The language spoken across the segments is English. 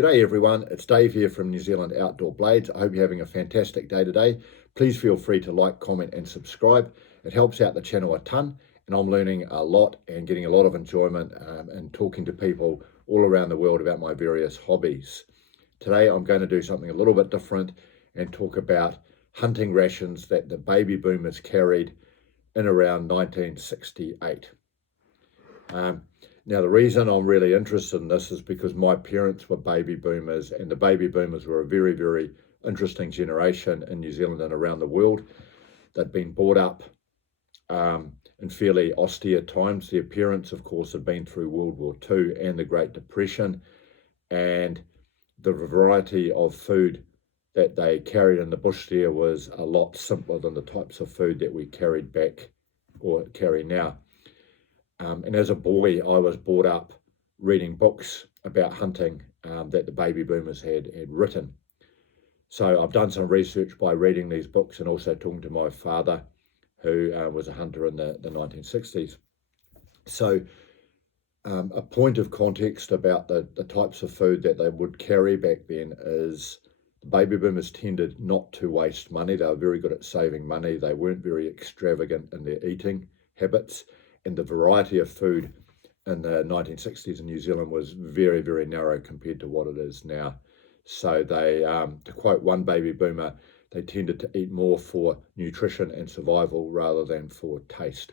G'day everyone, it's Dave here from New Zealand Outdoor Blades. I hope you're having a fantastic day today. Please feel free to like, comment and subscribe. It helps out the channel a ton and I'm learning a lot and getting a lot of enjoyment and talking to people all around the world about my various hobbies. Today I'm going to do something a little bit different and talk about hunting rations that the baby boomers carried in around 1968. Now, the reason I'm really interested in this is because my parents were baby boomers, and the baby boomers were a very, very interesting generation in New Zealand and around the world. They'd been brought up in fairly austere times. Their parents, of course, had been through World War II and the Great Depression, and the variety of food that they carried in the bush there was a lot simpler than the types of food that we carried back or carry now. And as a boy, I was brought up reading books about hunting that the baby boomers had written. So I've done some research by reading these books and also talking to my father, who was a hunter in the 1960s. So a point of context about the types of food that they would carry back then is the baby boomers tended not to waste money. They were very good at saving money. They weren't very extravagant in their eating habits. And the variety of food in the 1960s in New Zealand was very, very narrow compared to what it is now. So they, to quote one baby boomer, they tended to eat more for nutrition and survival rather than for taste.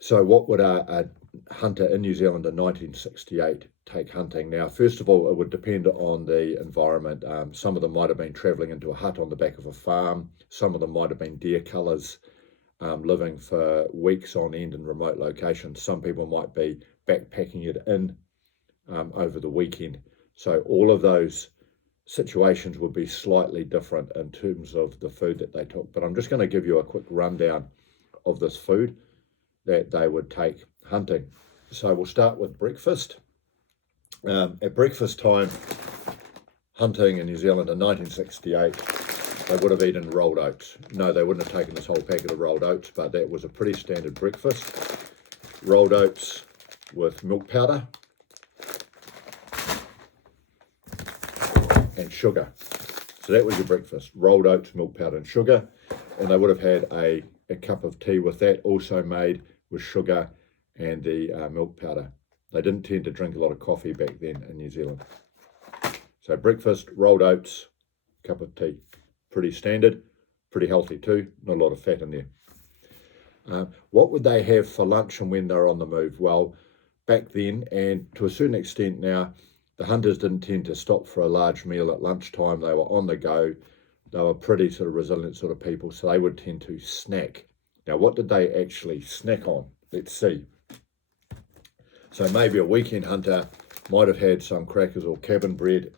So what would a hunter in New Zealand in 1968 take hunting? Now, first of all, it would depend on the environment. Some of them might have been travelling into a hut on the back of a farm. Some of them might have been deer cullers. Living for weeks on end in remote locations. Some people might be backpacking it in over the weekend. So all of those situations would be slightly different in terms of the food that they took. But I'm just going to give you a quick rundown of this food that they would take hunting. So we'll start with breakfast. At breakfast time, hunting in New Zealand in 1968, they would have eaten rolled oats. No, they wouldn't have taken this whole packet of rolled oats, but that was a pretty standard breakfast. Rolled oats with milk powder and sugar. So that was your breakfast, rolled oats, milk powder and sugar. And they would have had a cup of tea with that, also made with sugar and the milk powder. They didn't tend to drink a lot of coffee back then in New Zealand. So breakfast, rolled oats, cup of tea. Pretty standard, pretty healthy too, not a lot of fat in there. What would they have for lunch and when they're on the move? Well, back then, and to a certain extent now, the hunters didn't tend to stop for a large meal at lunchtime. They were on the go. They were pretty sort of resilient sort of people, so they would tend to snack. Now, what did they actually snack on? Let's see. So maybe a weekend hunter might have had some crackers or cabin bread,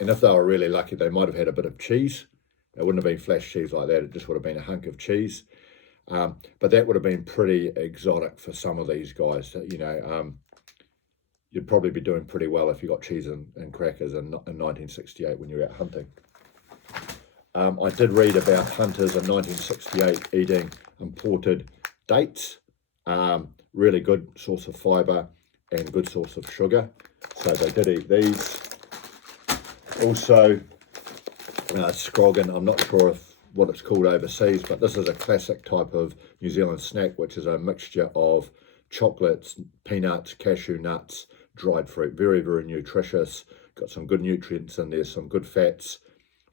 and if they were really lucky, they might have had a bit of cheese. It wouldn't have been flash cheese like that. It just would have been a hunk of cheese. But that would have been pretty exotic for some of these guys. You know, you'd probably be doing pretty well if you got cheese and crackers in 1968 when you're out hunting. I did read about hunters in 1968 eating imported dates. Really good source of fibre and good source of sugar. So they did eat these. Also, scroggin, I'm not sure what it's called overseas, but this is a classic type of New Zealand snack, which is a mixture of chocolates, peanuts, cashew nuts, dried fruit. Very, very nutritious. Got some good nutrients in there, some good fats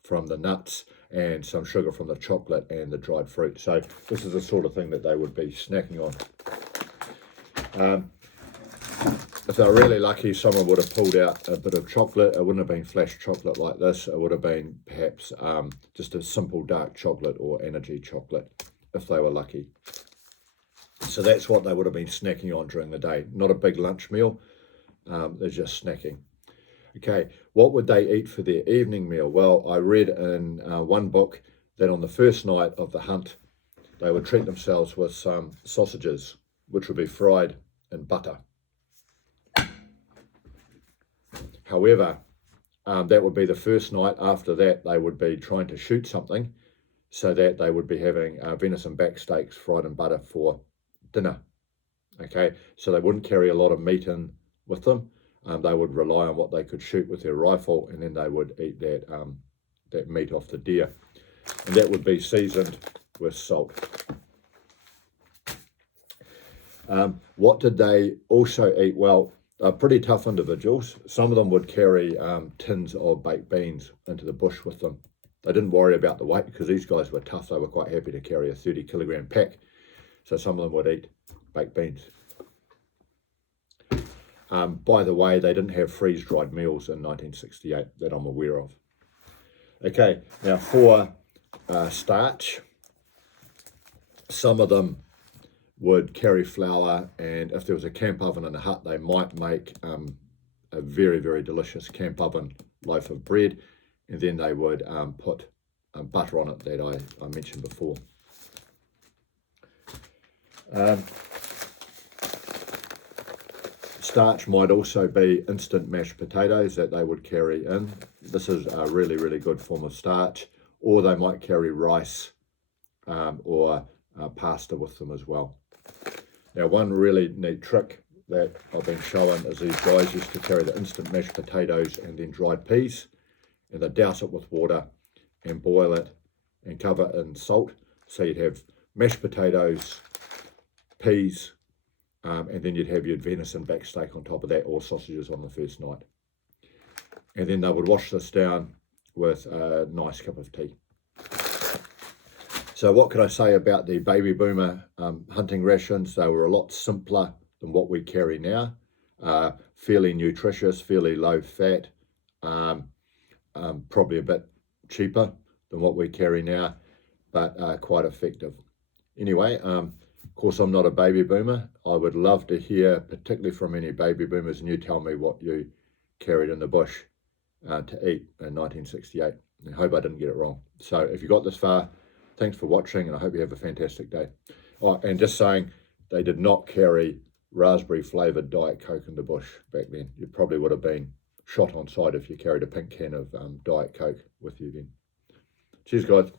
from the nuts and some sugar from the chocolate and the dried fruit. So this is the sort of thing that they would be snacking on. If they were really lucky, someone would have pulled out a bit of chocolate. It wouldn't have been flash chocolate like this. It would have been perhaps just a simple dark chocolate or energy chocolate, if they were lucky. So that's what they would have been snacking on during the day. Not a big lunch meal. They're just snacking. Okay, what would they eat for their evening meal? Well, I read in one book that on the first night of the hunt, they would treat themselves with some sausages, which would be fried in butter. However, that would be the first night. After that, they would be trying to shoot something so that they would be having venison back steaks fried in butter for dinner. Okay, so they wouldn't carry a lot of meat in with them. they would rely on what they could shoot with their rifle, and then they would eat that meat off the deer. And that would be seasoned with salt. What did they also eat? Well, they're pretty tough individuals. Some of them would carry tins of baked beans into the bush with them. They didn't worry about the weight because these guys were tough. They were quite happy to carry a 30-kilogram pack. So some of them would eat baked beans. By the way, they didn't have freeze-dried meals in 1968 that I'm aware of. Okay, now for starch, some of them would carry flour, and if there was a camp oven in a hut, they might make a very, very delicious camp oven loaf of bread, and then they would put butter on it that I mentioned before. Starch might also be instant mashed potatoes that they would carry in. This is a really, really good form of starch. Or they might carry rice or pasta with them as well. Now, one really neat trick that I've been showing is these guys used to carry the instant mashed potatoes and then dried peas, and they douse it with water and boil it and cover it in salt. So you'd have mashed potatoes, peas, and then you'd have your venison back steak on top of that, or sausages on the first night. And then they would wash this down with a nice cup of tea. So what can I say about the baby boomer hunting rations? They were a lot simpler than what we carry now. Fairly nutritious, fairly low fat, probably a bit cheaper than what we carry now, but quite effective. Anyway, of course, I'm not a baby boomer. I would love to hear, particularly from any baby boomers, and you tell me what you carried in the bush to eat in 1968. I hope I didn't get it wrong. So if you got this far, thanks for watching, and I hope you have a fantastic day. Oh, and just saying, they did not carry raspberry flavoured Diet Coke in the bush back then. You probably would have been shot on sight if you carried a pink can of Diet Coke with you then. Cheers, guys.